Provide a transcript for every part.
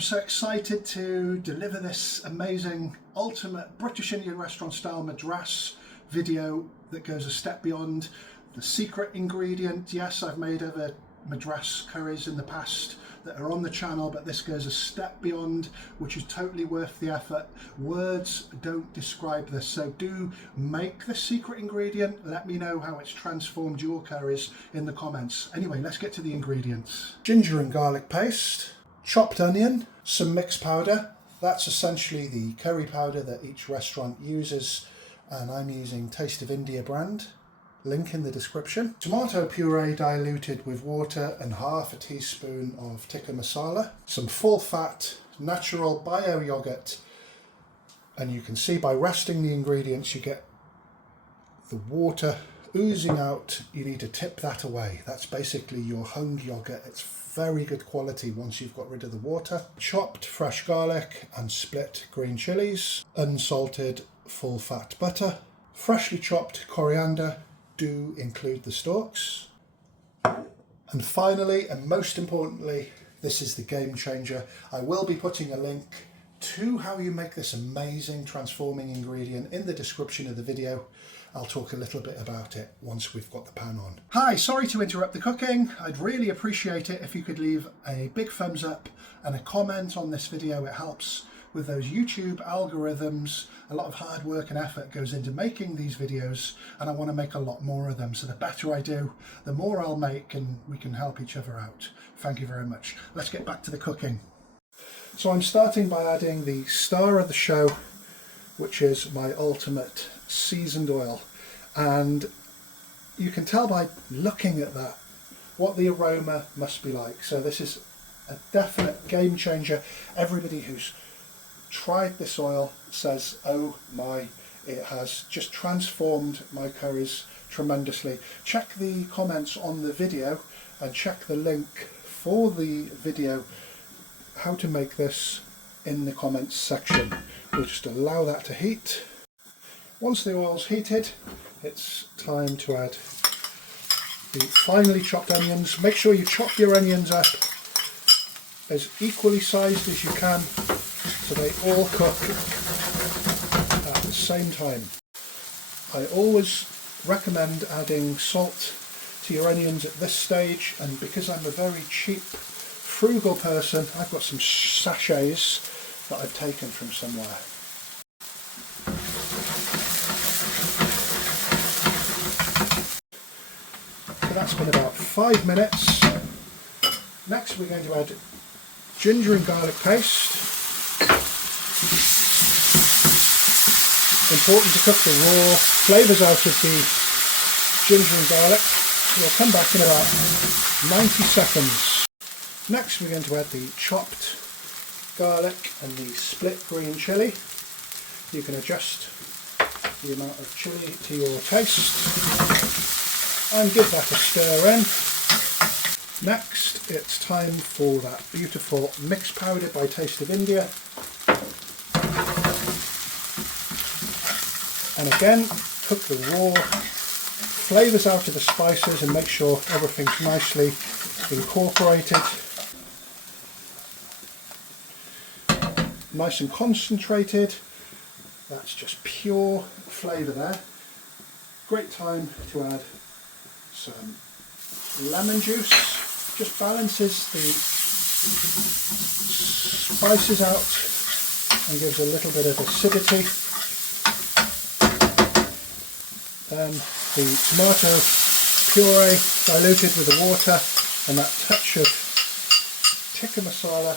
I'm so excited to deliver this amazing ultimate British Indian restaurant style Madras video that goes a step beyond the secret ingredient. Yes, I've made other Madras curries in the past that are on the channel, but this goes a step beyond, which is totally worth the effort. Words don't describe this, so do make the secret ingredient. Let me know how it's transformed your curries in the comments. Anyway, let's get to the ingredients. Ginger and garlic paste, chopped onion, some mixed powder. That's essentially the curry powder that each restaurant uses, and I'm using Taste of India brand. Link in the description. Tomato puree diluted with water and half a teaspoon of tikka masala. Some full fat natural bio yogurt, and you can see by resting the ingredients you get the water oozing out. You need to tip that away. That's basically your hung yogurt. It's very good quality once you've got rid of the water. Chopped fresh garlic and split green chilies, unsalted full fat butter, freshly chopped coriander. Do include the stalks. And finally, and most importantly, this is the game changer. I will be putting a link to how you make this amazing transforming ingredient in the description of the video. I'll talk a little bit about it once we've got the pan on. Hi, sorry to interrupt the cooking. I'd really appreciate it if you could leave a big thumbs up and a comment on this video. It helps with those YouTube algorithms. A lot of hard work and effort goes into making these videos, and I want to make a lot more of them. So the better I do, the more I'll make, and we can help each other out. Thank you very much. Let's get back to the cooking. So I'm starting by adding the star of the show, which is my ultimate seasoned oil. And you can tell by looking at that what the aroma must be like. So this is a definite game changer. Everybody who's tried this oil says, oh my, it has just transformed my curries tremendously. Check the comments on the video and check the link for the video how to make this in the comments section. We'll just allow that to heat. Once the oil's heated, it's time to add the finely chopped onions. Make sure you chop your onions up as equally sized as you can, so they all cook at the same time. I always recommend adding salt to your onions at this stage, and because I'm a very cheap, frugal person, I've got some sachets that I've taken from somewhere. So that's been about 5 minutes. Next we're going to add ginger and garlic paste. Important to cook the raw flavours out of the ginger and garlic. We'll come back in about 90 seconds. Next we're going to add the chopped garlic and the split green chilli. You can adjust the amount of chilli to your taste and give that a stir in. Next it's time for that beautiful mixed powder by Taste of India. And again, cook the raw flavours out of the spices and make sure everything's nicely incorporated. Nice and concentrated. That's just pure flavour there. Great time to add some lemon juice. Just balances the spices out and gives a little bit of acidity. Then the tomato puree diluted with the water and that touch of tikka masala.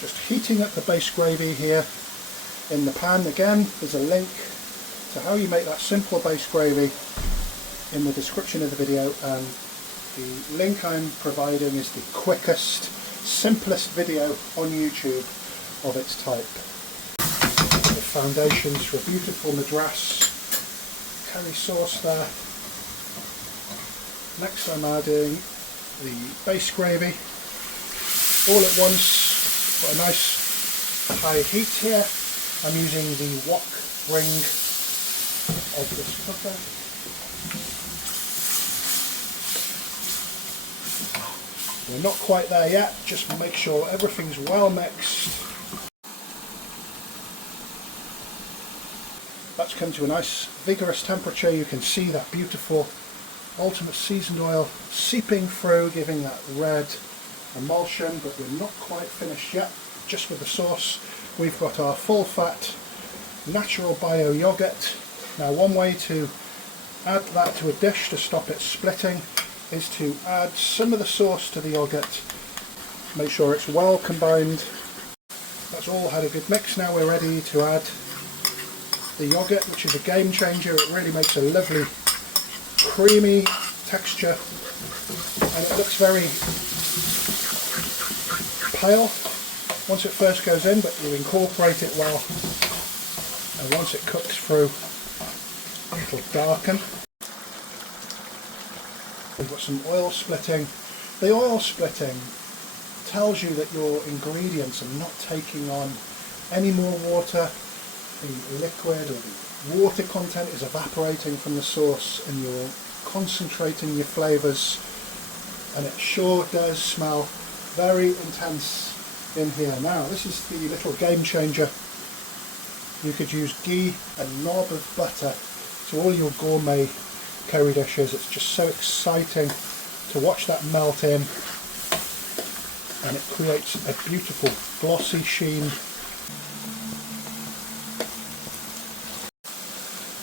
Just heating up the base gravy here in the pan. Again, there's a link to how you make that simple base gravy in the description of the video, and the link I'm providing is the quickest, simplest video on YouTube of its type. The foundations for a beautiful Madras curry sauce there. Next I'm adding the base gravy all at once. Got a nice high heat here. I'm using the wok ring of this cooker. We're not quite there yet, just make sure everything's well mixed. That's come to a nice vigorous temperature. You can see that beautiful ultimate seasoned oil seeping through, giving that red emulsion, but we're not quite finished yet. Just with the sauce, we've got our full fat natural bio yogurt. Now, one way to add that to a dish to stop it splitting is to add some of the sauce to the yogurt. Make sure it's well combined. That's all had a good mix. Now we're ready to add the yogurt, which is a game changer. It really makes a lovely creamy texture, and it looks very pale once it first goes in, but you incorporate it well, and once it cooks through, it'll darken. We've got some oil splitting. The oil splitting tells you that your ingredients are not taking on any more water. The liquid or the water content is evaporating from the sauce, and you're concentrating your flavours, and it sure does smell very intense in here. Now, this is the little game changer. You could use ghee, a knob of butter, to all your gourmet curry dishes. It's just so exciting to watch that melt in, and it creates a beautiful glossy sheen.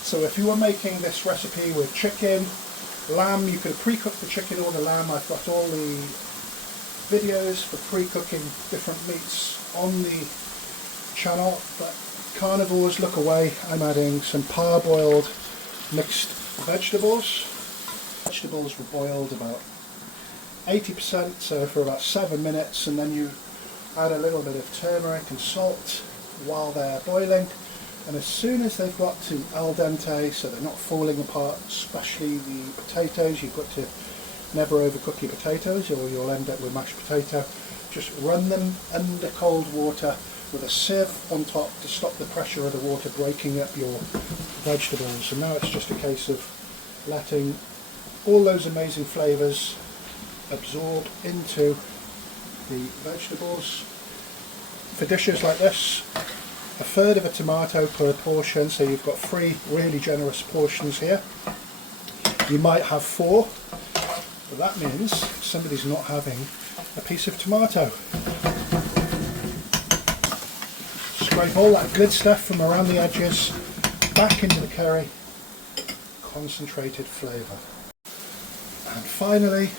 So if you were making this recipe with chicken, lamb, you could pre-cook the chicken or the lamb. I've got all the videos for pre-cooking different meats on the channel, but carnivores, look away. I'm adding some parboiled mixed vegetables. Vegetables were boiled about 80%, so for about 7 minutes, and then you add a little bit of turmeric and salt while they're boiling, and as soon as they've got to al dente, so they're not falling apart, especially the potatoes, you've got to never overcook your potatoes or you'll end up with mashed potato. Just run them under cold water with a sieve on top to stop the pressure of the water breaking up your vegetables. And now it's just a case of letting all those amazing flavours absorb into the vegetables. For dishes like this, 1/3 of a tomato per portion, so you've got 3 really generous portions here. You might have 4, but that means somebody's not having a piece of tomato. Scrape all that good stuff from around the edges back into the curry. Concentrated flavour. And finally,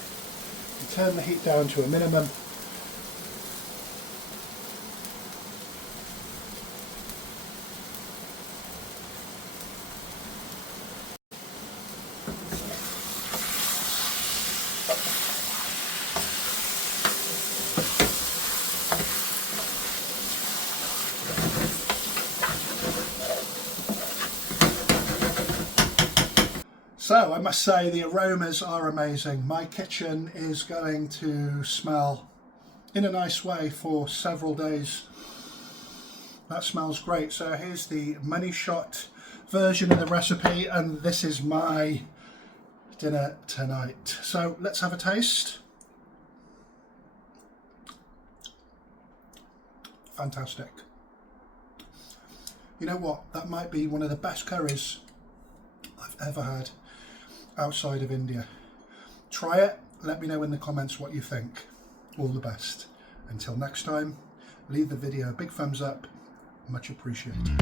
you turn the heat down to a minimum. So I must say the aromas are amazing. My kitchen is going to smell in a nice way for several days. That smells great. So here's the money shot version of the recipe, and this is my dinner tonight. So let's have a taste. Fantastic. You know what? That might be one of the best curries I've ever had outside of India. Try it, let me know in the comments what you think. All the best. Until next time, leave the video a big thumbs up, much appreciated.